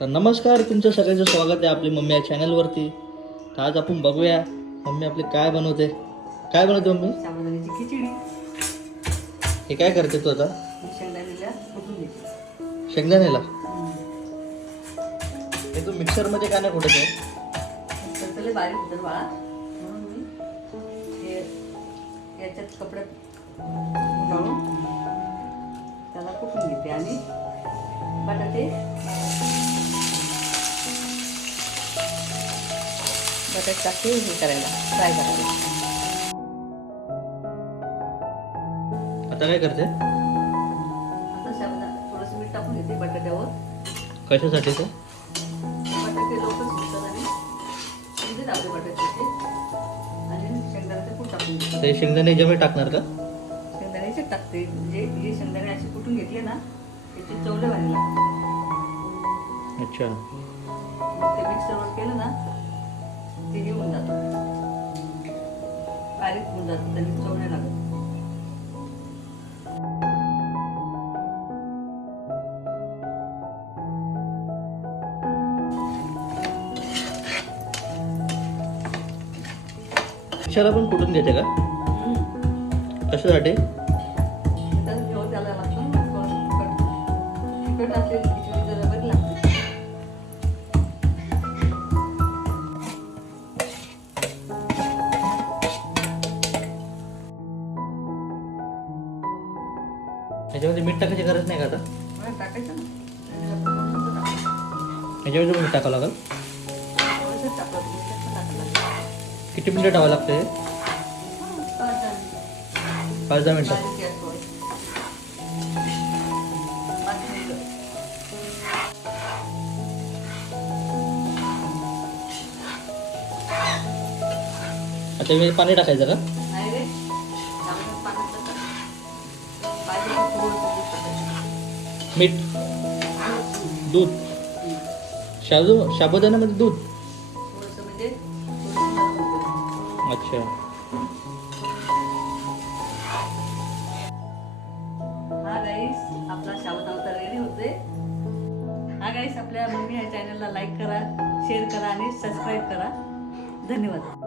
तर नमस्कार, तुमचं सगळ्यांचं स्वागत आहे आपली मम्मी या चॅनलवरती. तर आज आपण बघूया मम्मी आपली काय बनवते. काय बनवते मम्मी? साबुदाण्याची खिचडी. हे काय करते तू आता? शेंगदाण्याला कुटून घेते. शेंगदाण्याला हे तू मिक्सरमध्ये काय नाही कुठे ते त्याला बारीक होतं बाळा, म्हणून मी हे याच्यात कपड्यात गाळून त्याला कुटून घेते आणि बटाटे टाकते हे करायला, फ्राय करायला. आता काय करते? आता साबुदाणा थोडंसं मीठ टाकून घेते बटाट्यावर. कशासाठी ते? बटाटे लवकर शिजतात आणि शिजत आपले बटाट्याचे आणि शेंगदाण्याचं कूट टाकून घेते. ते शेंगदाणे याच्यामध्ये टाकणार का? शेंगदाण्याचे टाकते, म्हणजे हे शेंगदाणे असे कुटून घेतले ना त्याचे चवले भारी लागते. अच्छा, मग ते मिक्सरवर केलं ना ते हे होऊन जातं, बारीक होऊन जातं, त्यांनी चव नाही लागत. मिक्सरला पण कुटून घेते का? कशासाठी? त्याचं घेऊ त्याला लागतं ना, तिखट असेल खिचडी जरा बरी लागते. याच्यामध्ये मीठ टाकायची गरज नाही का आता? मला टाकायचं ना, नंतर टाकायचं. याच्यामध्ये मीठ टाकावं लागेल. थोडंसं टाकलं, थोडंसं टाकायला लागतं. किती मिनिटं ठेवावं लागतं हे? 5-10 मिनिटं. बारीक गॅसवर 5 मिनिटं. आता मी पाणी टाकायचं का? नाही रे, त्यामध्ये पाण्यात टाकायचं. पाहिजे तर थोडंसं दूध टाकायचं. मीठ, दूध, साबुदाण्यामध्ये दूध. थोडंसं म्हणजे थोडंसं जास्त होतं. अच्छा, हा गाईस, आपला साबुदाणा तर रेडी होते. हा गाईस, आपल्या मम्मी या चॅनलला लाईक करा, शेअर करा आणि सबस्क्राईब करा. धन्यवाद.